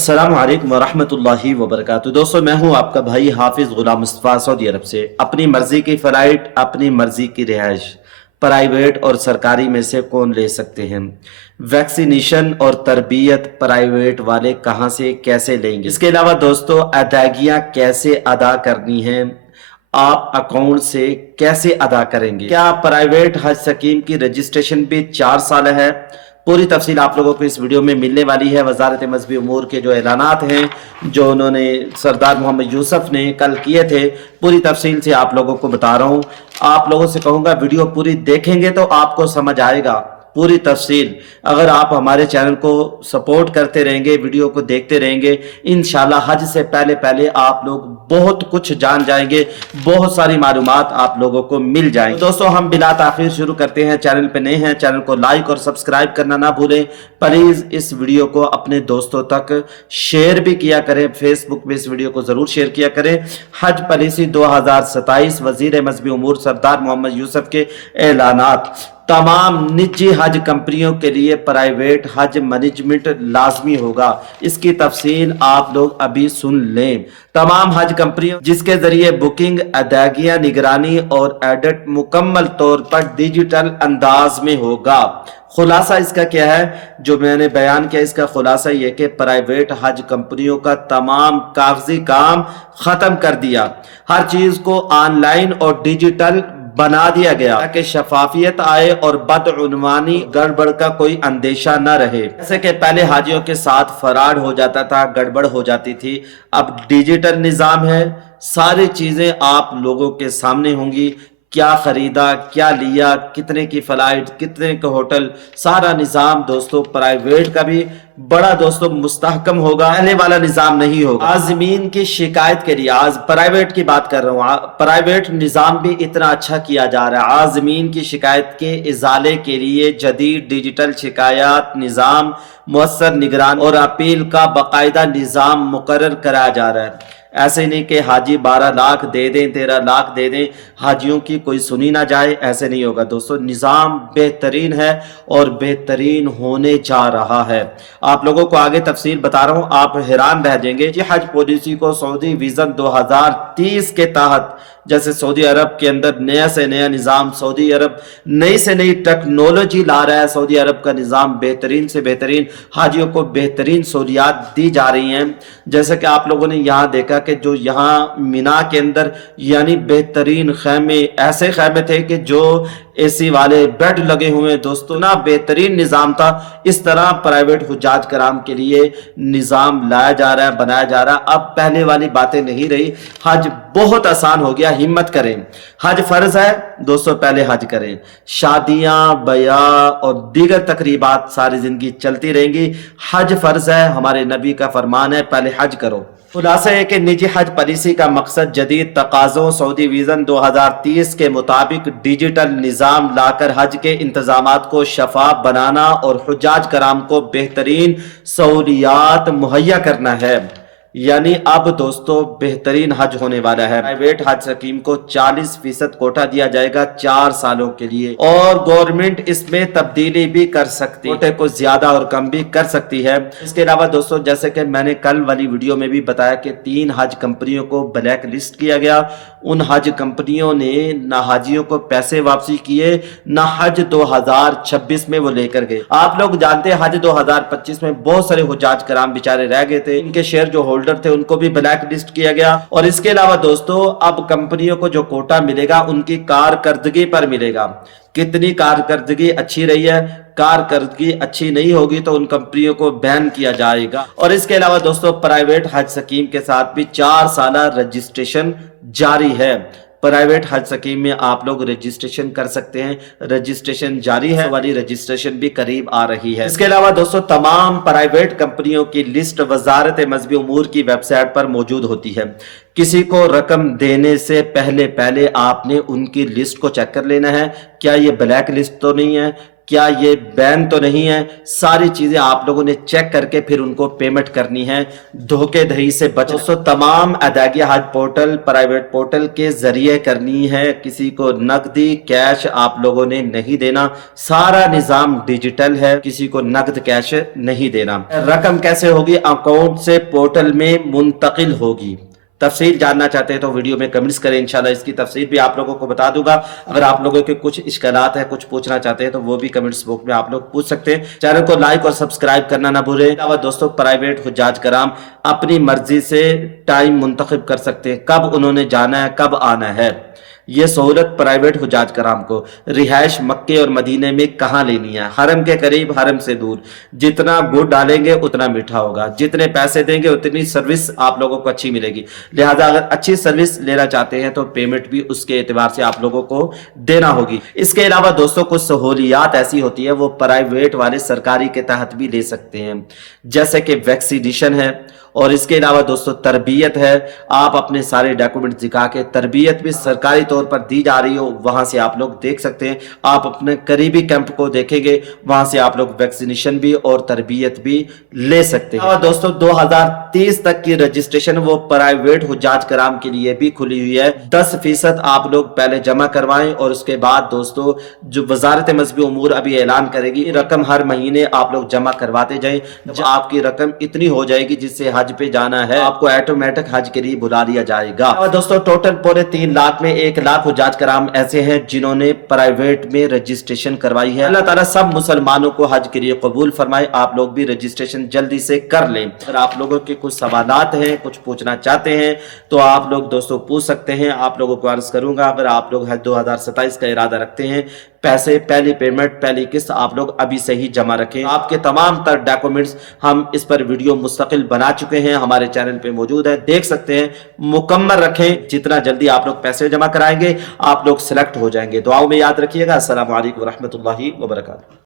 अस्सलाम वालेकुम वरहमतुल्लाहि वबरकातुहू। दोस्तों, मैं हूं आपका भाई हाफिज गुलाम मुस्तफ़ा, सऊदी अरब से। अपनी मर्जी की फ़्लाइट, अपनी मर्जी की रिहाइश, प्राइवेट और सरकारी में से कौन ले सकते हैं? वैक्सीनेशन और तरबियत प्राइवेट वाले कहां से कैसे लेंगे? इसके अलावा दोस्तों, अदायगियां कैसे अदा करनी हैं, आप अकाउंट से कैसे अदा करेंगे? क्या प्राइवेट हज स्कीम की रजिस्ट्रेशन भी 4 साल है? पूरी तफसील आप लोगों को इस वीडियो में मिलने वाली है। वजारत मजहबी उमूर के जो ऐलानात हैं, जो उन्होंने सरदार मोहम्मद यूसुफ ने कल किए थे, पूरी तफसील से आप लोगों को बता रहा हूँ। आप लोगों से कहूँगा वीडियो पूरी देखेंगे तो आपको समझ आएगा पूरी तफसील। अगर आप हमारे चैनल को सपोर्ट करते रहेंगे, वीडियो को देखते रहेंगे, इंशाल्लाह हज से पहले पहले आप लोग बहुत कुछ जान जाएंगे, बहुत सारी मालूमात आप लोगों को मिल जाएंगे। तो दोस्तों, हम बिला ताखिर शुरू करते हैं। चैनल पे नए हैं, चैनल को लाइक और सब्सक्राइब करना ना भूलें। प्लीज इस वीडियो को अपने दोस्तों तक शेयर भी किया करें, फेसबुक पे इस वीडियो को जरूर शेयर किया करें। हज पॉलिसी 2027, वजीर मजहबी उमूर सरदार मोहम्मद यूसुफ के ऐलानात। तमाम निजी हज कंपनियों के लिए प्राइवेट हज मैनेजमेंट लाजमी होगा। इसकी तफसील आप लोग अभी सुन लें। तमाम हज कंपनियों जिसके जरिए बुकिंग, अदायगियां, निगरानी और एडिट मुकम्मल तौर पर डिजिटल अंदाज में होगा। खुलासा इसका क्या है जो मैंने बयान किया? इसका खुलासा यह कि प्राइवेट हज कंपनियों का तमाम कागजी काम खत्म कर दिया। हर चीज को ऑनलाइन और डिजिटल बना दिया गया ताकि शफाफियत आए और बदउनवानी, गड़बड़ का कोई अंदेशा न रहे। जैसे कि पहले हाजियों के साथ फराड हो जाता था, गड़बड़ हो जाती थी, अब डिजिटल निजाम है। सारी चीजें आप लोगों के सामने होंगी। क्या खरीदा, क्या लिया, कितने की फ्लाइट, कितने का होटल, सारा निजाम दोस्तों प्राइवेट का भी बड़ा दोस्तों मुस्तहकम होगा। पहले वाला निजाम नहीं होगा। आज़मीन की शिकायत के लिए, आज प्राइवेट की बात कर रहा हूँ, प्राइवेट निजाम भी इतना अच्छा किया जा रहा है। आज़मीन की शिकायत के इजाले के लिए जदीद डिजिटल शिकायत निजाम, मुअस्सर निगरान और अपील का बाकायदा निजाम मुकर्रर कराया जा रहा है। ऐसे नहीं कि हाजी 12 लाख दे दें, 13 लाख दे दें, हाजियों की कोई सुनी ना जाए, ऐसे नहीं होगा दोस्तों। निज़ाम बेहतरीन है और बेहतरीन होने जा रहा है। आप लोगों को आगे तफसील बता रहा हूँ, आप हैरान रह जाएंगे। ये हज पॉलिसी को सऊदी विजन 2030 के तहत, जैसे सऊदी अरब के अंदर नया से नया निज़ाम, सऊदी अरब नई से नई टेक्नोलॉजी ला रहा है। सऊदी अरब का निज़ाम बेहतरीन से बेहतरीन, हाजियों को बेहतरीन सहूलियात दी जा रही हैं। जैसे कि आप लोगों ने यहाँ देखा कि जो यहाँ मिना के अंदर यानी बेहतरीन खैमे, ऐसे खैमे थे कि जो एसी वाले बेड लगे हुए दोस्तों, ना बेहतरीन निज़ाम था। इस तरह प्राइवेट हुज्जाज कराम के लिए निज़ाम लाया जा रहा है, बनाया जा रहा है। अब पहले वाली बातें नहीं रही। हज बहुत आसान हो गया। हिम्मत करें, हज फर्ज है दोस्तों, पहले हज करें। शादियां, बया और दीगर तकरीबात सारी जिंदगी चलती रहेंगी। हज फर्ज है, हमारे नबी का फरमान है, पहले हज करो। खुलासा है कि निजी हज पॉलिसी का मकसद जदीद तकाज़ों, सऊदी विजन 2030 के मुताबिक डिजिटल निज़ाम लाकर हज के इंतजामात को शफाफ बनाना और हुज्जाज कराम को बेहतरीन सहूलियात मुहैया करना है। यानी अब दोस्तों बेहतरीन हज होने वाला है। प्राइवेट हज स्कीम को 40% कोटा दिया जाएगा 4 सालों के लिए, और गवर्नमेंट इसमें तब्दीली भी कर सकती है, कोटे को ज्यादा और कम भी कर सकती है। इसके अलावा दोस्तों, जैसे कि मैंने कल वाली वीडियो में भी बताया कि 3 हज कंपनियों को ब्लैक लिस्ट किया गया। उन हज कंपनियों ने ना हाजियों को पैसे वापसी किए, ना हज 2026 में वो लेकर गए। आप लोग जानते हैं हज 2025 में बहुत सारे हुज्जाज कराम बेचारे रह गए थे, इनके शेयर जो होल्डर थे उनको भी ब्लैक लिस्ट किया गया। और इसके अलावा दोस्तों, अब कंपनियों को जो कोटा मिलेगा उनकी कारकर्दगी पर मिलेगा। कितनी कारकर्दगी अच्छी रही है, कारकर्दगी अच्छी नहीं होगी तो उन कंपनियों को बैन किया जाएगा। और इसके अलावा दोस्तों, प्राइवेट हज स्कीम के साथ भी 4 साल रजिस्ट्रेशन जारी है। प्राइवेट हज स्कीम में आप लोग रजिस्ट्रेशन कर सकते हैं, रजिस्ट्रेशन जारी है, वाली रजिस्ट्रेशन भी करीब आ रही है। इसके अलावा दोस्तों, तमाम प्राइवेट कंपनियों की लिस्ट वजारत मजहबी उमूर की वेबसाइट पर मौजूद होती है। किसी को रकम देने से पहले पहले आपने उनकी लिस्ट को चेक कर लेना है, क्या ये ब्लैक लिस्ट तो नहीं है, क्या ये बैन तो नहीं है, सारी चीजें आप लोगों ने चेक करके फिर उनको पेमेंट करनी है, धोखेधड़ी से बच। दोस्तों तमाम अदायगी हज पोर्टल प्राइवेट पोर्टल के जरिए करनी है, किसी को नकदी कैश आप लोगों ने नहीं देना, सारा निजाम डिजिटल है, किसी को नकद कैश नहीं देना। रकम कैसे होगी, अकाउंट से पोर्टल में मुंतकिल होगी। तफसील जानना चाहते हैं तो वीडियो में कमेंट्स करें, इंशाल्लाह इसकी तफसील भी आप लोगों को बता दूंगा। अगर आप लोगों के कुछ इश्कालात है, कुछ पूछना चाहते हैं तो वो भी कमेंट्स बॉक्स में आप लोग पूछ सकते हैं। चैनल को लाइक और सब्सक्राइब करना ना भूलें। दोस्तों प्राइवेट हुज्जाज कराम अपनी मर्जी से टाइम मुंतखब कर सकते हैं, कब उन्होंने जाना है, कब आना है। ये सहूलत प्राइवेट हुज्जाज कराम को रिहाइश मक्के और मदीने में कहाँ लेनी है, हरम के करीब, हरम से दूर। जितना गुड़ डालेंगे उतना मीठा होगा, जितने पैसे देंगे उतनी सर्विस आप लोगों को अच्छी मिलेगी। लिहाजा अगर अच्छी सर्विस लेना चाहते हैं तो पेमेंट भी उसके एतबार से आप लोगों को देना होगी। इसके अलावा दोस्तों कुछ सहूलियात ऐसी होती है वो प्राइवेट वाले सरकारी के तहत भी ले सकते हैं, जैसे कि वैक्सीनेशन है, और इसके अलावा दोस्तों तरबियत है। आप अपने सारे डॉक्यूमेंट दिखा के तरबियत भी सरकारी तौर पर दी जा रही हो, वहां से आप लोग देख सकते हैं। आप अपने करीबी कैंप को देखेंगे, वहां से आप लोग वैक्सीनेशन भी और तरबियत भी ले सकते हैं। और दोस्तों 2030 तक की रजिस्ट्रेशन वो प्राइवेट हुज्जाज कराम के लिए भी खुली हुई है। 10% आप लोग पहले जमा करवाएं और उसके बाद दोस्तों जो वजारत मजहबी उमूर अभी ऐलान करेगी, रकम हर महीने आप लोग जमा करवाते जाएं। जब आपकी रकम इतनी हो जाएगी जिससे हज पे जाना है, आपको ऑटोमेटिक हज के लिए बुला लिया जाएगा। और दोस्तों टोटल पूरे 3 लाख में 1 लाख हुज्जाज कराम ऐसे हैं जिन्होंने प्राइवेट में रजिस्ट्रेशन करवाई है। अल्लाह ताला सब मुसलमानों को हज के लिए कबूल फरमाए। आप लोग भी रजिस्ट्रेशन जल्दी से कर लें। अगर आप लोगों के कुछ सवालात हैं, कुछ पूछना चाहते हैं तो आप लोग दोस्तों पूछ सकते हैं। आप लोगों को अर्ज करूंगा, अगर आप लोग हज 2027 का इरादा रखते हैं, पैसे पहली पेमेंट पहली किस्त आप लोग अभी से ही जमा रखें। आपके तमाम तर डॉक्यूमेंट्स हम इस पर वीडियो मुस्तकिल बना चुके हैं, हमारे चैनल पे मौजूद है, देख सकते हैं। मुकम्मल रखें, जितना जल्दी आप लोग पैसे जमा कराएंगे आप लोग सिलेक्ट हो जाएंगे। दुआओं में याद रखिएगा। अस्सलामु अलैकुम व रहमतुल्लाहि व बरकातुहू।